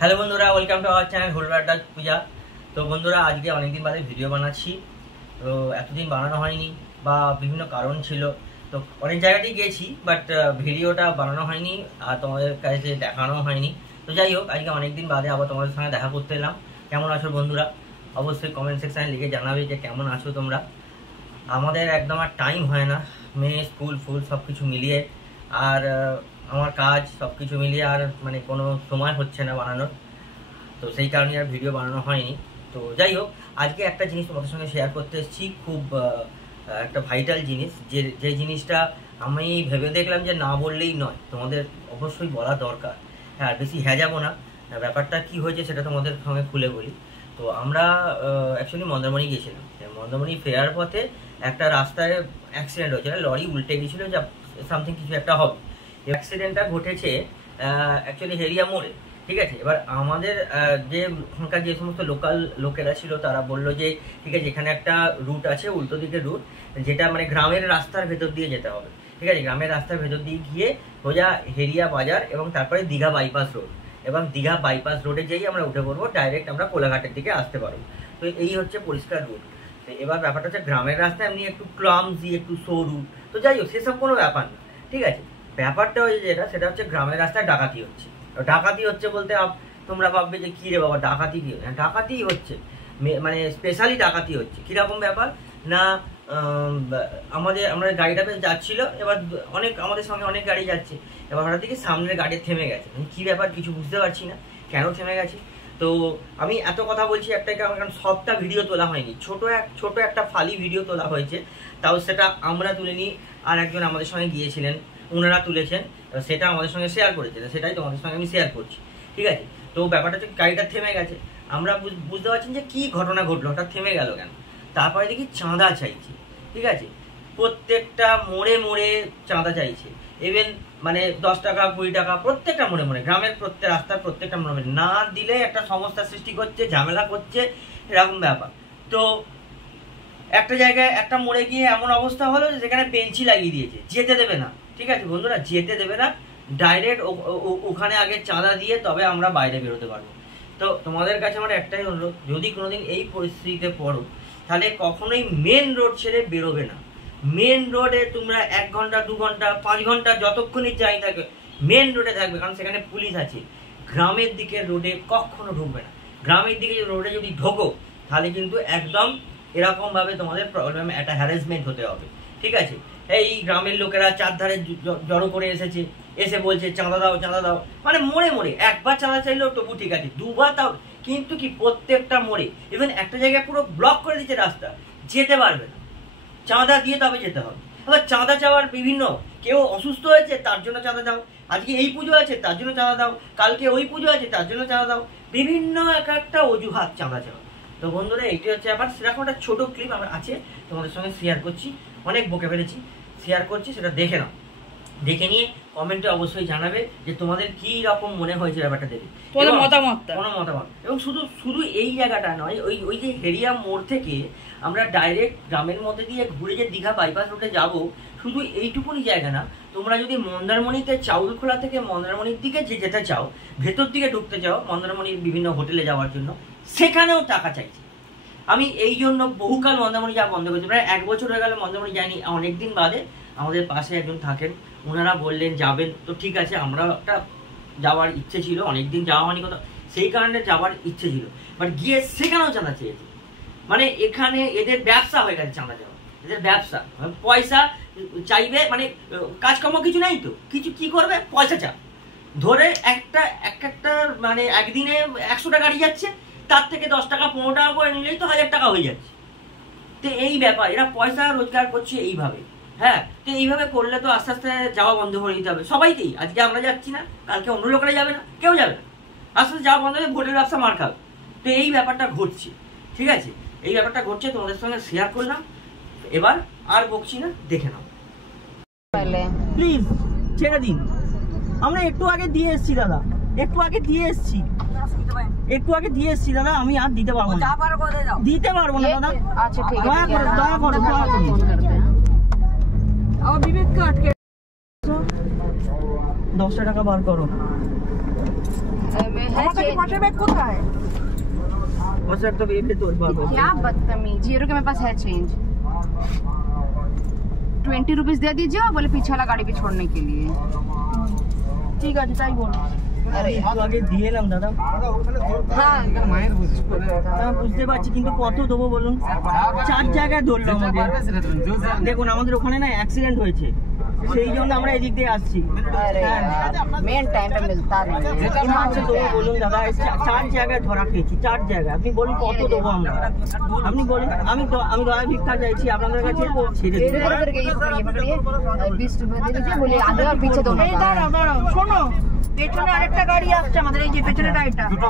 Hello বন্ধুরা, welcome to our channel হুলবার্টা পূজা। তো বন্ধুরা, আজকে অনেকদিন বাদে ভিডিও বানাচ্ছি। তো এতদিন বানানো হয়নি বা বিভিন্ন কারণ ছিল, তো অনেক জায়গাতেই গেছি, বাট ভিডিওটা বানানো হয়নি আর তোমাদের কাছে দেখানো হয়নি। তো যাই হোক, আজকে অনেকদিন বাদে আবার তোমাদের সঙ্গে দেখা করতে এলাম। কেমন আছো বন্ধুরা? অবশ্যই কমেন্ট সেকশানে লিখে জানাবে যে কেমন আছো তোমরা। আমাদের একদম আর টাইম হয় না, মেয়ে স্কুল ফুল সব কিছু মিলিয়ে আর আমার কাজ সব কিছু মিলিয়ে আর মানে কোনো সময় হচ্ছে না বানানোর। তো সেই কারণে আর ভিডিও বানানো হয়নি। তো যাই হোক, আজকে একটা জিনিস তোমাদের সঙ্গে শেয়ার করতে এসেছি, খুব একটা ভাইটাল জিনিস, যে জিনিসটা আমি ভেবে দেখলাম যে না বললেই নয়, তোমাদের অবশ্যই বলা দরকার। হ্যাঁ, বেশি যাবো না। ব্যাপারটা কি হয়েছে সেটা তোমাদের সঙ্গে খুলে বলি। তো আমরা অ্যাকচুয়ালি মন্দারমণি গিয়েছিলাম। মন্দারমণি ফেরার পথে একটা রাস্তায় অ্যাক্সিডেন্ট হয়েছিল, লরি উল্টে গিয়েছিল, যা সামথিং কিছু একটা হবে। অ্যাক্সিডেন্টটা ঘটেছে অ্যাকচুয়ালি হেরিয়া মোড়ে, ঠিক আছে। এবার আমাদের যে ওখানকার যে সমস্ত লোকাল লোকেরা ছিল তারা বললো যে ঠিক আছে, এখানে একটা রুট আছে, উল্টো দিকের রুট, যেটা মানে গ্রামের রাস্তার ভেতর দিয়ে যেতে হবে, ঠিক আছে। গ্রামের রাস্তার ভেতর দিয়ে গিয়ে সোজা হেরিয়া বাজার এবং তারপরে দীঘা বাইপাস রোড, এবং দীঘা বাইপাস রোডে যেই আমরা উঠে পড়বো, ডাইরেক্ট আমরা কোলাঘাটের দিকে আসতে পারবো। তো এই হচ্ছে পরিষ্কার রুট। তো এবার ব্যাপারটা হচ্ছে গ্রামের রাস্তা এমনি একটু ক্লামজি, একটু সরু, তো যাই হোক সেসব কোনো ব্যাপার না, ঠিক আছে। ব্যাপারটা হচ্ছে যেটা, সেটা হচ্ছে গ্রামের রাস্তায় ডাকাতি হচ্ছে। ডাকাতি হচ্ছে বলতে তোমরা ভাববে যে কী রে বাবা, ডাকাতি কি? ডাকাতি হচ্ছে, মানে স্পেশালি ডাকাতি হচ্ছে। কীরকম ব্যাপার না, আমরা গাড়িটাতে যাচ্ছিল, এবার আমাদের সঙ্গে অনেক গাড়ি যাচ্ছে, এবার হঠাৎ থেকে সামনের গাড়ি থেমে গেছে। মানে কী ব্যাপার কিছু বুঝতে পারছি না, কেন থেমে গেছে। তো আমি এত কথা বলছি একটাই কারণ, সবটা ভিডিও তোলা হয়নি, ছোট একটা ফালি ভিডিও তোলা হয়েছে, তাও সেটা আমরা তুলিনি, আর একজন আমাদের সঙ্গে গিয়েছিলেন ওনারা তুলেছেন, সেটা আমাদের সঙ্গে শেয়ার করেছেন, সেটাই তোমাদের সঙ্গে আমি শেয়ার করছি, ঠিক আছে। তো ব্যাপারটা হচ্ছে গাড়িটা থেমে গেছে, আমরা বুঝতে পারছেন যে কি ঘটনা ঘটলো, হঠাৎ থেমে গেল কেন। তারপরে দেখি চাঁদা চাইছে, ঠিক আছে, প্রত্যেকটা মোড়ে মোড়ে চাঁদা চাইছে। ইভেন মানে 10 টাকা 20 টাকা প্রত্যেকটা মোড়ে মোড়ে, গ্রামের প্রত্যেক রাস্তার প্রত্যেকটা মোড়ে, না দিলে একটা সমস্যার সৃষ্টি করছে, ঝামেলা করছে, এরকম ব্যাপার। তো একটা জায়গায় একটা মোড়ে গিয়ে এমন অবস্থা হলো যে যেখানে বেঞ্চি লাগিয়ে দিয়েছে, যেতে দেবে না, ঠিক আছে বন্ধুরা, যেতে দেবে না, ডাইরেক্ট ওখানে আগে চাঁদা দিয়ে তবে আমরা বাইরে বেরোতে পারবো। তো তোমাদের কাছে আমার একটাই অনুরোধ, যদি কোনোদিন এই পরিস্থিতিতে পড়ো, তাহলে কখনোই মেন রোড ছেড়ে বেরোবে না। মেন রোডে তোমরা 1 ঘন্টা 2 ঘন্টা 5 ঘন্টা যতক্ষণই চাই থাকবে মেন রোডে থাকবে, কারণ সেখানে পুলিশ আছে। গ্রামের দিকে রোডে কখনো ঢুকবে না। গ্রামের দিকে রোডে যদি ঢোকো, তাহলে কিন্তু একদম এরকম ভাবে তোমাদের প্রবলেম, একটা হ্যারাসমেন্ট হতে হবে, ঠিক আছে। এই গ্রামের লোকেরা চারধারে জড়ো করে এসে বলছে চাঁদা দাও চাঁদা দাও, মানে মোড়ে মোড়ে একবার চাঁদা চাইলেও তবু ঠিক আছে, দুবার তাও, কিন্তু কি প্রত্যেকটা মোড়ে, ইভেন একটা জায়গায় পুরো ব্লক করে দিচ্ছে রাস্তা, যেতে পারবে না, চাঁদা দিয়ে তবে যেতে হবে। আবার চাঁদা চাওয়ার বিভিন্ন, কেউ অসুস্থ হয়েছে তার জন্য চাঁদা দাও, আজকে এই পুজো আছে তার জন্য চাঁদা দাও, কালকে ওই পুজো আছে তার জন্য চাঁদা দাও, বিভিন্ন একটা অজুহাত চাঁদা চাওয়া। তো বন্ধুরা, এইটি হচ্ছে আবার সেরকম একটা ছোটো ক্লিপ আমার আছে, তোমাদের সঙ্গে শেয়ার করছি, অনেক বকে ফেলেছি, শেয়ার করছি, সেটা দেখে নাও। দেখে নিয়ে কমেন্টে অবশ্যই জানাবে যে তোমাদের কি রকম মনে হয়েছে ব্যাপারটা দেখে, কোনো মতামত। এবং শুধু এই জায়গাটা নয়, ওই যে হেরিয়া মোড় থেকে আমরা ডাইরেক্ট গ্রামের মধ্যে দিয়ে ঘুরে যে দীঘা বাইপাস রোডে যাব, শুধু এইটুকুনি জায়গা না, তোমরা যদি মন্দারমণিতে চাউলখোলা থেকে মন্দারমণির দিকে যেতে চাও, ভেতর দিকে ঢুকতে চাও মন্দারমণির বিভিন্ন হোটেলে যাওয়ার জন্য, সেখানেও টাকা চাইছে। আমি এই জন্য বহুকাল মন্দারমণি যাওয়া বন্ধ করেছি, প্রায় 1 বছর হয়ে গেল মন্দারমণি যাইনি। অনেকদিন বাদে আমাদের পাশে একজন থাকেন, ওনারা বললেন যাবেন, তো ঠিক আছে, আমরা একটা যাওয়ার ইচ্ছে ছিল, অনেকদিন যাওয়া হয়নি কোথাও, সেই কারণে যাওয়ার ইচ্ছে ছিল, বাট গিয়ে সেখানেও চাঁদা চেয়েছে। মানে এখানে এদের ব্যবসা হয়ে গেছে চাঁদা যাওয়া, এদের ব্যবসা, পয়সা চাইবে, মানে কাজকর্ম কিছু নেই তো, কিছু কি করবে, পয়সা চা ধরে একটা মানে একদিনে 100টা গাড়ি যাচ্ছে, তার থেকে 10 টাকা 15 টাকা করে নিলেই তো 1000 টাকা হয়ে যাচ্ছে। তো এই ব্যাপার, এরা পয়সা রোজগার করছে এইভাবে। হ্যাঁ, তো এইভাবে করলে তো আস্তে আস্তে যাওয়া বন্ধ করে দিতে হবে সবাইকেই। আজকে আমরা যাচ্ছি না, কালকে অন্য লোকেরা যাবে না, কেউ যাবে না, আস্তে আস্তে যাওয়া বন্ধ হলে ভোটের ব্যবসা মার খাবে। তো এই ব্যাপারটা ঘটছে, ঠিক আছে, এই ব্যাপারটা ঘটছে, তোমাদের সঙ্গে শেয়ার করলাম। এবার আর বকছি না, দেখে নাও প্লিজ, ছেড়ে দিন। আমরা একটু আগে দিয়ে এসছি দাদা, একটু আগে দিয়ে এসছি দাদা, আমি আর দিতে পারবো না, দিতে পারবো না দাদা। আচ্ছা ঠিক আছে, দয়া করে 10 টাকা বার করো। बैग कोথায়? बस एक तो ये भी तो क्या बदतमीज। ये रुके मेरे पास है चेंज। 20 रुपीस दे दीजिए और बोले पीछे वाला गाड़ी पे छोड़ने के लिए। ঠিক আছে তাই বল। আরে একটু আগে দিয়ে এলাম দাদা। হ্যাঁ মায়ের বুঝতে পারছি কিন্তু কত দেবো বলুন? 4 জায়গায় ধরলো আমাদের। দেখুন আমাদের ওখানে না অ্যাক্সিডেন্ট হয়েছে, সেই জন্য আমরা এদিক দিয়ে আসছি। মেন টাইম पे मिलता नहीं है। আচ্ছা দেবো বলুন দাদা? 4 জায়গায় ধরা খেয়েছি, 4 জায়গায়। আপনি বলুন কত দেবো আমরা? আপনি বলুন। আমি দয়া ভিক্ষা চাইছি আপনাদের কাছে, ছেড়ে দিন। 20 रुपए दे दीजिए, बोले आगे और पीछे दोनों। শোনো, পেছনে আরেকটা গাড়ি আসছে আমাদের, এই যে পেছনে গাড়িটা, দুটো